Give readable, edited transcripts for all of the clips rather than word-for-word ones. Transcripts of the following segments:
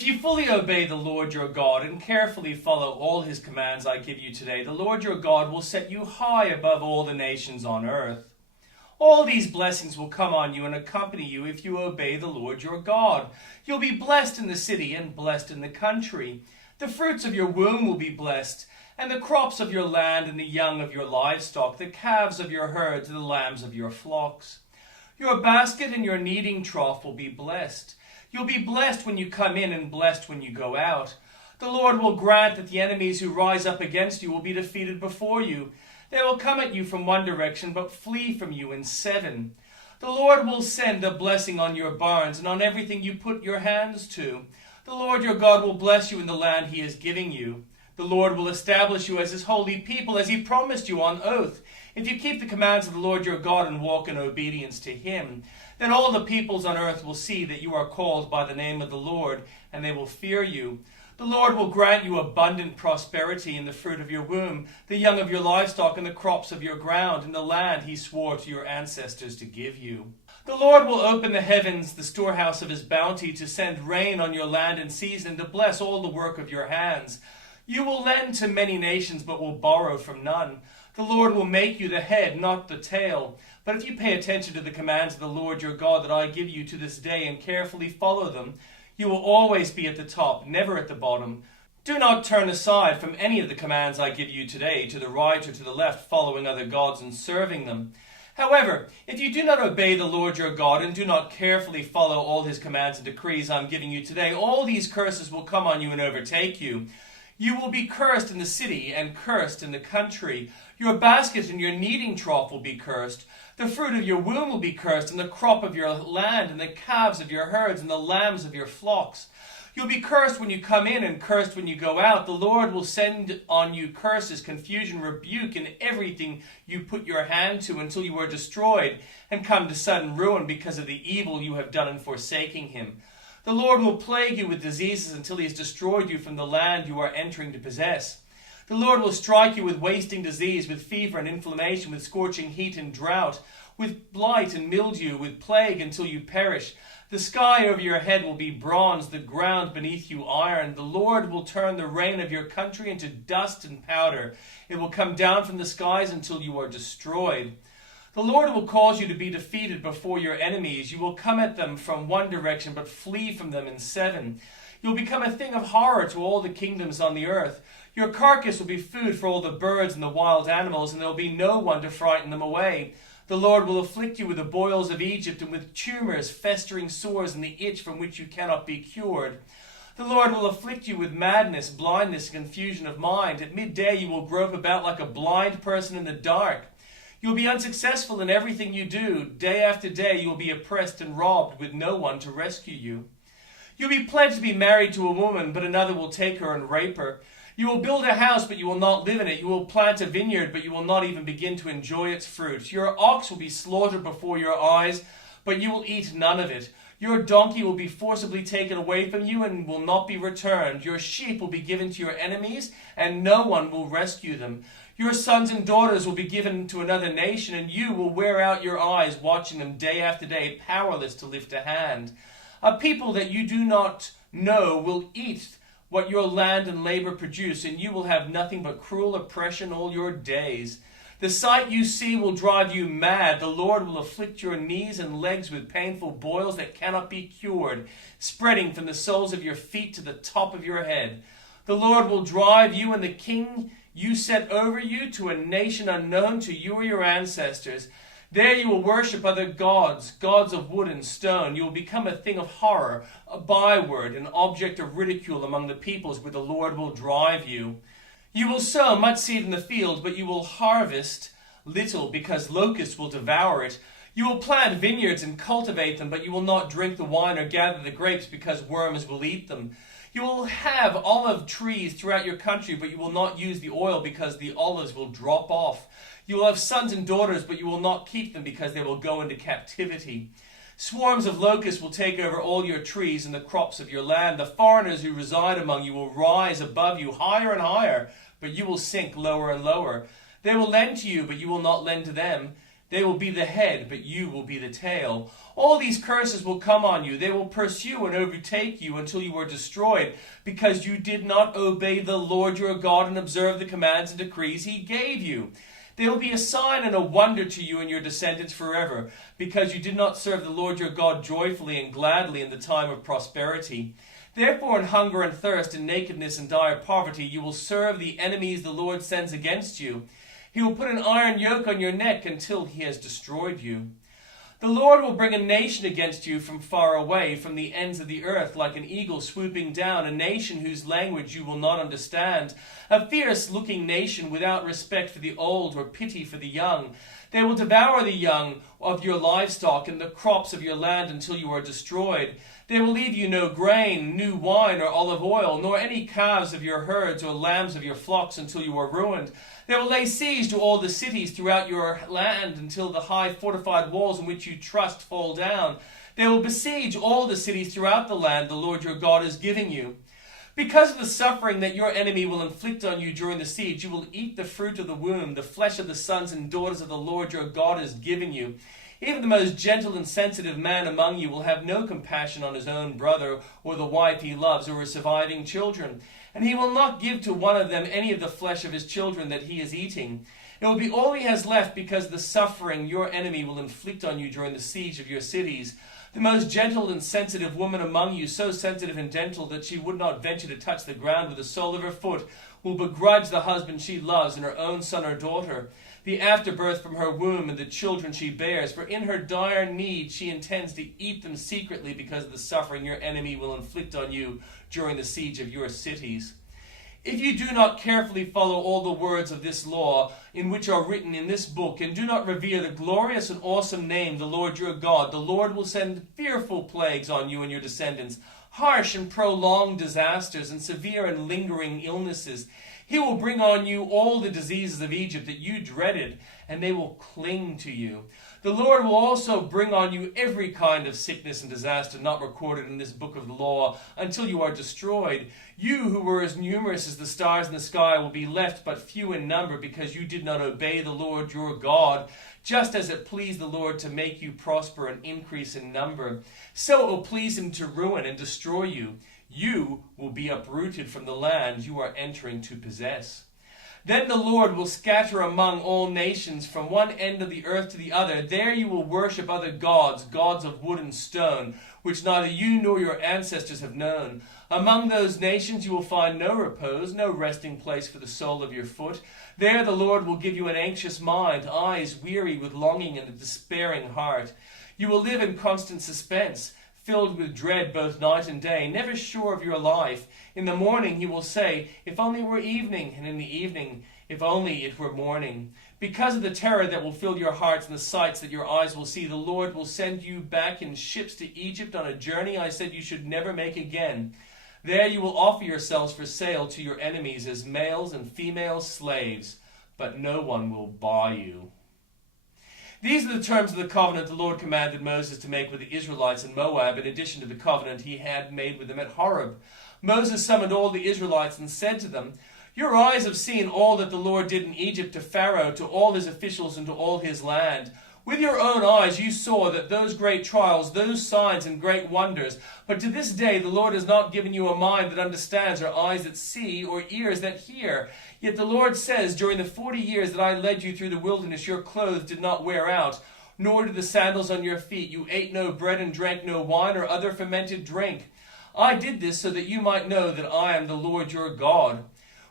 If you fully obey the Lord your God and carefully follow all his commands I give you today, the Lord your God will set you high above all the nations on earth. All these blessings will come on you and accompany you if you obey the Lord your God. You'll be blessed in the city and blessed in the country. The fruits of your womb will be blessed, and the crops of your land and the young of your livestock, the calves of your herds and the lambs of your flocks. Your basket and your kneading trough will be blessed. You'll be blessed when you come in and blessed when you go out. The Lord will grant that the enemies who rise up against you will be defeated before you. They will come at you from one direction, but flee from you in seven. The Lord will send a blessing on your barns and on everything you put your hands to. The Lord your God will bless you in the land he is giving you. The Lord will establish you as his holy people, as he promised you on oath. If you keep the commands of the Lord your God and walk in obedience to him, then all the peoples on earth will see that you are called by the name of the Lord, and they will fear you. The Lord will grant you abundant prosperity in the fruit of your womb, the young of your livestock, and the crops of your ground, in the land he swore to your ancestors to give you. The Lord will open the heavens, the storehouse of his bounty, to send rain on your land in season, to bless all the work of your hands. You will lend to many nations, but will borrow from none. The Lord will make you the head, not the tail. But if you pay attention to the commands of the Lord your God that I give you to this day and carefully follow them, you will always be at the top, never at the bottom. Do not turn aside from any of the commands I give you today, to the right or to the left, following other gods and serving them. However, if you do not obey the Lord your God and do not carefully follow all his commands and decrees I am giving you today, all these curses will come on you and overtake you. You will be cursed in the city and cursed in the country. Your basket and your kneading trough will be cursed. The fruit of your womb will be cursed, and the crop of your land, and the calves of your herds, and the lambs of your flocks. You'll be cursed when you come in, and cursed when you go out. The Lord will send on you curses, confusion, rebuke, and everything you put your hand to, until you are destroyed and come to sudden ruin because of the evil you have done in forsaking him. The Lord will plague you with diseases until he has destroyed you from the land you are entering to possess. The Lord will strike you with wasting disease, with fever and inflammation, with scorching heat and drought, with blight and mildew, with plague until you perish. The sky over your head will be bronze, the ground beneath you iron. The Lord will turn the rain of your country into dust and powder. It will come down from the skies until you are destroyed. The Lord will cause you to be defeated before your enemies. You will come at them from one direction, but flee from them in seven. You'll become a thing of horror to all the kingdoms on the earth. Your carcass will be food for all the birds and the wild animals, and there will be no one to frighten them away. The Lord will afflict you with the boils of Egypt, and with tumors, festering sores, and the itch from which you cannot be cured. The Lord will afflict you with madness, blindness, and confusion of mind. At midday you will grope about like a blind person in the dark. You will be unsuccessful in everything you do. Day after day you will be oppressed and robbed, with no one to rescue you. You'll be pledged to be married to a woman, but another will take her and rape her. You will build a house, but you will not live in it. You will plant a vineyard, but you will not even begin to enjoy its fruit. Your ox will be slaughtered before your eyes, but you will eat none of it. Your donkey will be forcibly taken away from you and will not be returned. Your sheep will be given to your enemies, and no one will rescue them. Your sons and daughters will be given to another nation, and you will wear out your eyes watching them day after day, powerless to lift a hand. A people that you do not know will eat what your land and labor produce, and you will have nothing but cruel oppression all your days. The sight you see will drive you mad. The Lord will afflict your knees and legs with painful boils that cannot be cured, spreading from the soles of your feet to the top of your head. The Lord will drive you and the king you set over you to a nation unknown to you or your ancestors. There you will worship other gods, gods of wood and stone. You will become a thing of horror, a byword, an object of ridicule among the peoples where the Lord will drive you. You will sow much seed in the field, but you will harvest little, because locusts will devour it. You will plant vineyards and cultivate them, but you will not drink the wine or gather the grapes, because worms will eat them. You will have olive trees throughout your country, but you will not use the oil, because the olives will drop off. You will have sons and daughters, but you will not keep them, because they will go into captivity. Swarms of locusts will take over all your trees and the crops of your land. The foreigners who reside among you will rise above you higher and higher, but you will sink lower and lower. They will lend to you, but you will not lend to them. They will be the head, but you will be the tail. All these curses will come on you. They will pursue and overtake you until you are destroyed, because you did not obey the Lord your God and observe the commands and decrees he gave you. They will be a sign and a wonder to you and your descendants forever, because you did not serve the Lord your God joyfully and gladly in the time of prosperity. Therefore in hunger and thirst, in nakedness and dire poverty, you will serve the enemies the Lord sends against you. He will put an iron yoke on your neck until he has destroyed you. The Lord will bring a nation against you from far away, from the ends of the earth, like an eagle swooping down, a nation whose language you will not understand, a fierce-looking nation without respect for the old or pity for the young. They will devour the young of your livestock and the crops of your land until you are destroyed. They will leave you no grain, new wine, or olive oil, nor any calves of your herds or lambs of your flocks until you are ruined. They will lay siege to all the cities throughout your land until the high fortified walls in which you trust fall down. They will besiege all the cities throughout the land the Lord your God is giving you. Because of the suffering that your enemy will inflict on you during the siege, you will eat the fruit of the womb, the flesh of the sons and daughters of the Lord your God is giving you. Even the most gentle and sensitive man among you will have no compassion on his own brother or the wife he loves or his surviving children, and he will not give to one of them any of the flesh of his children that he is eating. It will be all he has left because of the suffering your enemy will inflict on you during the siege of your cities. The most gentle and sensitive woman among you, so sensitive and gentle that she would not venture to touch the ground with the sole of her foot, will begrudge the husband she loves and her own son or daughter, the afterbirth from her womb and the children she bears, for in her dire need she intends to eat them secretly because of the suffering your enemy will inflict on you during the siege of your cities. If you do not carefully follow all the words of this law in which are written in this book, and do not revere the glorious and awesome name, the Lord your God, the Lord will send fearful plagues on you and your descendants, harsh and prolonged disasters, and severe and lingering illnesses. He will bring on you all the diseases of Egypt that you dreaded, and they will cling to you. The Lord will also bring on you every kind of sickness and disaster not recorded in this book of the law until you are destroyed. You who were as numerous as the stars in the sky will be left but few in number because you did not obey the Lord your God, just as it pleased the Lord to make you prosper and increase in number. So it will please him to ruin and destroy you. You will be uprooted from the land you are entering to possess. Then the Lord will scatter among all nations from one end of the earth to the other. There you will worship other gods, gods of wood and stone, which neither you nor your ancestors have known. Among those nations you will find no repose, no resting place for the sole of your foot. There the Lord will give you an anxious mind, eyes weary with longing and a despairing heart. You will live in constant suspense, filled with dread both night and day, never sure of your life. In the morning you will say, if only it were evening, and in the evening, if only it were morning. Because of the terror that will fill your hearts and the sights that your eyes will see, the Lord will send you back in ships to Egypt on a journey I said you should never make again. There you will offer yourselves for sale to your enemies as males and female slaves, but no one will buy you. These are the terms of the covenant the Lord commanded Moses to make with the Israelites in Moab, in addition to the covenant he had made with them at Horeb. Moses summoned all the Israelites and said to them, your eyes have seen all that the Lord did in Egypt to Pharaoh, to all his officials, and to all his land. With your own eyes you saw that those great trials, those signs and great wonders. But to this day the Lord has not given you a mind that understands, or eyes that see, or ears that hear. Yet the Lord says, during the 40 years that I led you through the wilderness, your clothes did not wear out, nor did the sandals on your feet. You ate no bread and drank no wine or other fermented drink. I did this so that you might know that I am the Lord your God.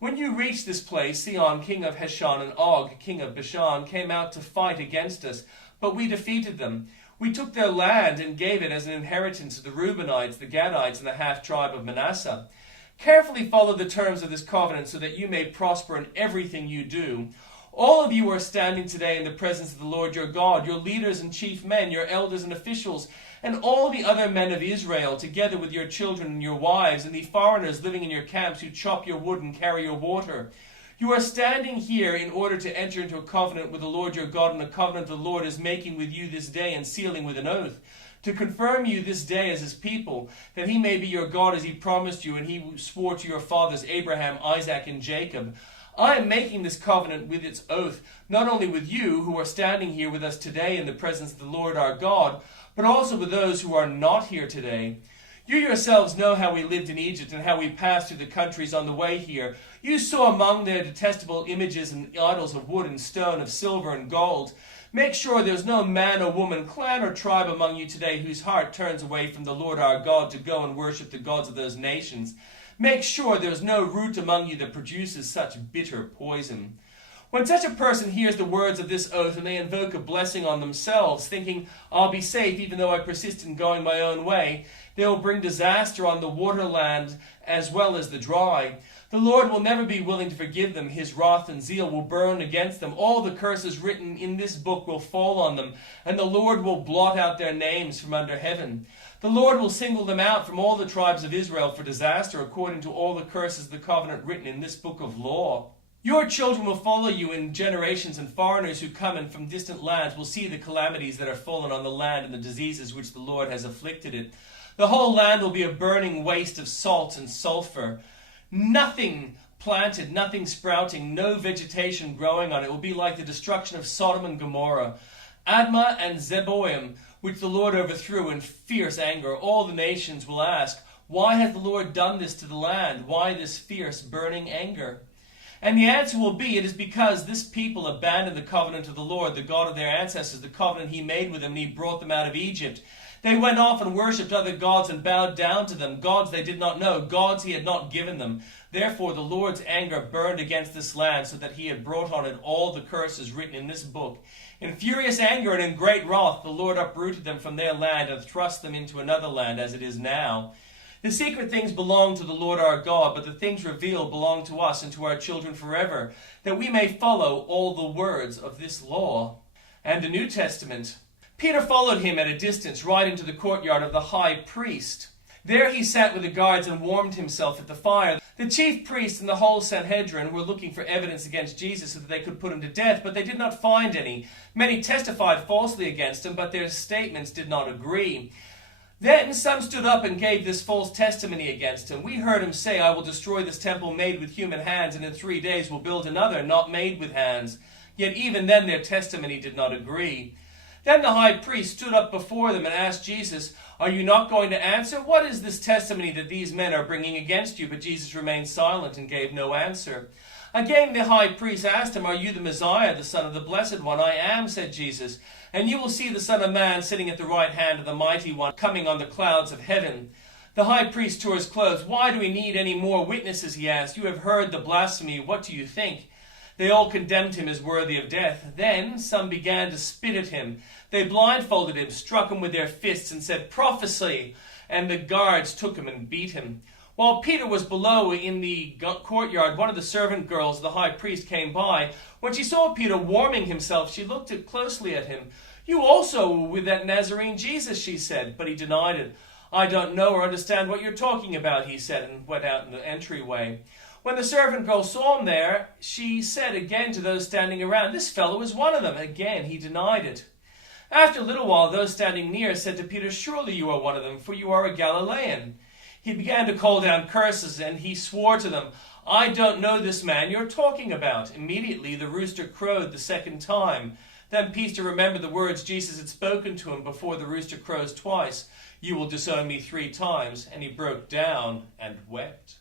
When you reached this place, Sihon, king of Heshbon, and Og, king of Bashan, came out to fight against us, but we defeated them. We took their land and gave it as an inheritance to the Reubenites, the Gadites, and the half-tribe of Manasseh. Carefully follow the terms of this covenant so that you may prosper in everything you do. All of you are standing today in the presence of the Lord your God, your leaders and chief men, your elders and officials, and all the other men of Israel, together with your children and your wives, and the foreigners living in your camps who chop your wood and carry your water. You are standing here in order to enter into a covenant with the Lord your God, and a covenant the Lord is making with you this day and sealing with an oath, to confirm you this day as his people, that he may be your God as he promised you, and he swore to your fathers Abraham, Isaac, and Jacob. I am making this covenant with its oath, not only with you who are standing here with us today in the presence of the Lord our God, but also with those who are not here today. You yourselves know how we lived in Egypt and how we passed through the countries on the way here. You saw among their detestable images and idols of wood and stone, of silver and gold. Make sure there's no man or woman, clan or tribe among you today whose heart turns away from the Lord our God to go and worship the gods of those nations. Make sure there's no root among you that produces such bitter poison. When such a person hears the words of this oath and they invoke a blessing on themselves, thinking, I'll be safe even though I persist in going my own way, they will bring disaster on the waterland as well as the dry. The Lord will never be willing to forgive them. His wrath and zeal will burn against them. All the curses written in this book will fall on them, and the Lord will blot out their names from under heaven. The Lord will single them out from all the tribes of Israel for disaster, according to all the curses of the covenant written in this book of law. Your children will follow you in generations, and foreigners who come in from distant lands will see the calamities that are fallen on the land and the diseases which the Lord has afflicted it. The whole land will be a burning waste of salt and sulfur. Nothing planted, nothing sprouting, no vegetation growing on it. It will be like the destruction of Sodom and Gomorrah. Admah and Zeboim, which the Lord overthrew in fierce anger. All the nations will ask, why has the Lord done this to the land? Why this fierce burning anger? And the answer will be, it is because this people abandoned the covenant of the Lord, the God of their ancestors, the covenant he made with them, and he brought them out of Egypt. They went off and worshipped other gods and bowed down to them, gods they did not know, gods he had not given them. Therefore the Lord's anger burned against this land, so that he had brought on it all the curses written in this book. In furious anger and in great wrath the Lord uprooted them from their land and thrust them into another land, as it is now. The secret things belong to the Lord our God, but the things revealed belong to us and to our children forever, that we may follow all the words of this law. And the New Testament. Peter followed him at a distance, right into the courtyard of the high priest. There he sat with the guards and warmed himself at the fire. The chief priests and the whole Sanhedrin were looking for evidence against Jesus so that they could put him to death, but they did not find any. Many testified falsely against him, but their statements did not agree. Then some stood up and gave this false testimony against him. We heard him say, I will destroy this temple made with human hands, and in 3 days will build another not made with hands. Yet even then their testimony did not agree. Then the high priest stood up before them and asked Jesus, Are you not going to answer? What is this testimony that these men are bringing against you? But Jesus remained silent and gave no answer. Again the high priest asked him, Are you the Messiah, the Son of the Blessed One? I am, said Jesus. And you will see the Son of Man sitting at the right hand of the Mighty One, coming on the clouds of heaven. The high priest tore his clothes. Why do we need any more witnesses, he asked. You have heard the blasphemy. What do you think? They all condemned him as worthy of death. Then some began to spit at him. They blindfolded him, struck him with their fists, and said, Prophesy! And the guards took him and beat him. While Peter was below in the courtyard, one of the servant girls of the high priest came by. When she saw Peter warming himself, she looked closely at him. You also were with that Nazarene Jesus, she said, but he denied it. I don't know or understand what you're talking about, he said, and went out in the entryway. When the servant girl saw him there, she said again to those standing around, This fellow is one of them. Again he denied it. After a little while, those standing near said to Peter, Surely you are one of them, for you are a Galilean. He began to call down curses, and he swore to them, I don't know this man you're talking about. Immediately the rooster crowed the second time. Then Peter remembered the words Jesus had spoken to him before the rooster crows twice. You will disown me 3 times. And he broke down and wept.